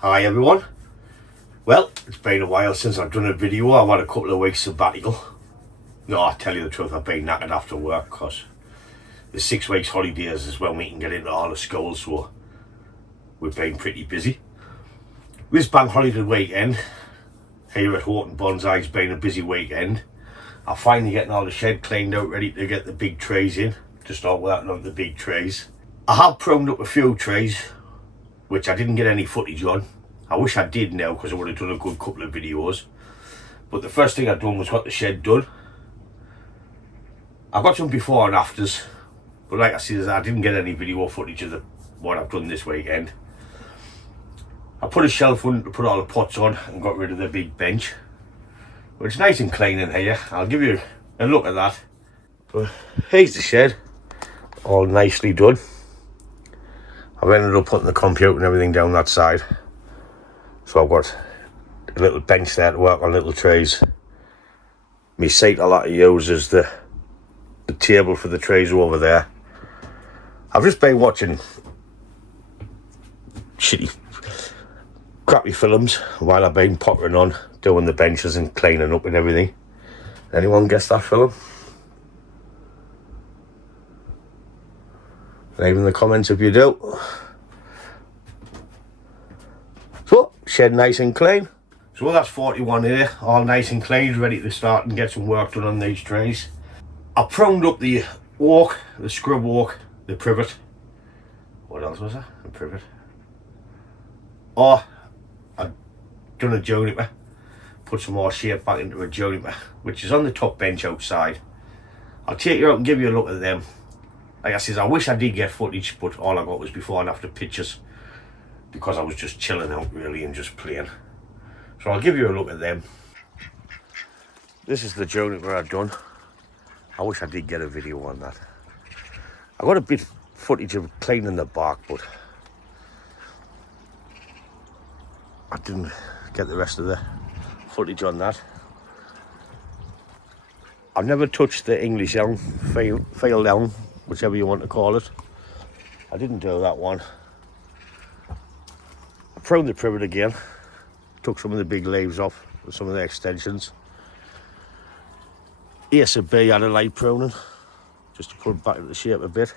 Hi everyone. Well, it's been a while since I've done a video. I've had a couple of weeks sabbatical. No, I tell you the truth, I've been knackered after work because the 6 weeks holidays is when we can get into all the schools, so we've been pretty busy. This bank holiday weekend here at Bonsai has been a busy weekend. I'm finally getting all the shed cleaned out, ready to get the big trees in, to start working on the big trees. I have pruned up a few trees which I didn't get any footage on. I wish I did now because I would have done a good couple of videos. But the first thing I've done was got the shed done. I've got some before and afters, but like I said, I didn't get any video footage of what I've done this weekend. I put a shelf on to put all the pots on and got rid of the big bench. But it's nice and clean in here. I'll give you a look at that. But here's the shed, all nicely done. I've ended up putting the computer and everything down that side. So I've got a little bench there to work on little trees. My seat I like to use is the table for the trees over there. I've just been watching shitty, crappy films while I've been pottering on, doing the benches and cleaning up and everything. Anyone guess that film? Leave in the comments if you do. So, shed nice and clean. So that's 41 here, all nice and clean, ready to start and get some work done on these trees. I pruned up the oak, the scrub oak, the privet. What else was that? The privet. Oh, I've done a juniper. Put some more shape back into a juniper, which is on the top bench outside. I'll take you out and give you a look at them. Like I says, I wish I did get footage, but all I got was before and after pictures because I was just chilling out really and just playing. So I'll give you a look at them. This is the juniper I've done. I wish I did get a video on that. I got a bit of footage of cleaning the bark, but I didn't get the rest of the footage on that. I've never touched the English elm, field elm, whichever you want to call it. I didn't do that one. I pruned the privet again. Took some of the big leaves off with some of the extensions. Ace of B had a light pruning, just to put it back into shape a bit.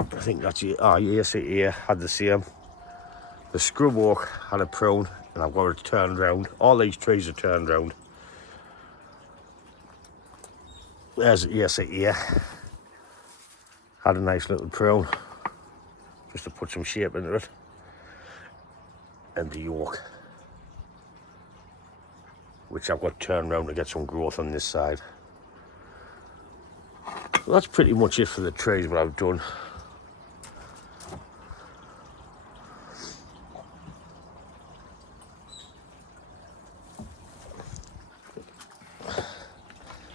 I think that's it. Ace of A had the same. The scrub oak had a prune, and I've got it turned round. All these trees are turned round. There's Ace of A. Had a nice little prune, just to put some shape into it. And the oak, which I've got turned round to get some growth on this side. So that's pretty much it for the trees, what I've done.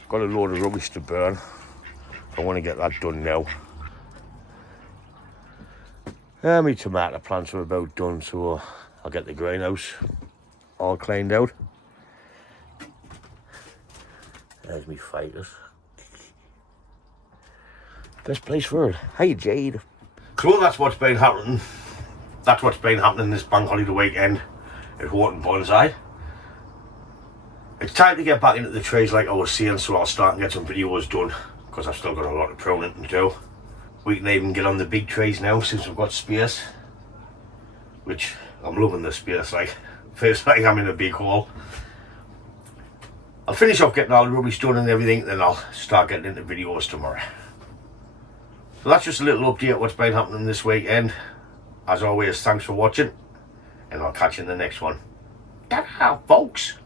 Got a load of rubbish to burn. I want to get that done now. My tomato plants are about done, so I'll get the greenhouse all cleaned out. There's me fighters. Best place for it. Hey Jade. So that's what's been happening. That's what's been happening this bank holiday weekend at Horton Bonsai. It's time to get back into the trees like I was saying, so I'll start and get some videos done because I've still got a lot of pruning to do. We can even get on the big trees now since we've got space, which I'm loving the space, like feels like I'm in a big hole. I'll finish off getting all the rubbish done and everything, then I'll start getting into videos tomorrow. So that's just a little update of what's been happening this weekend. As always, thanks for watching, and I'll catch you in the next one. Ta-da, folks!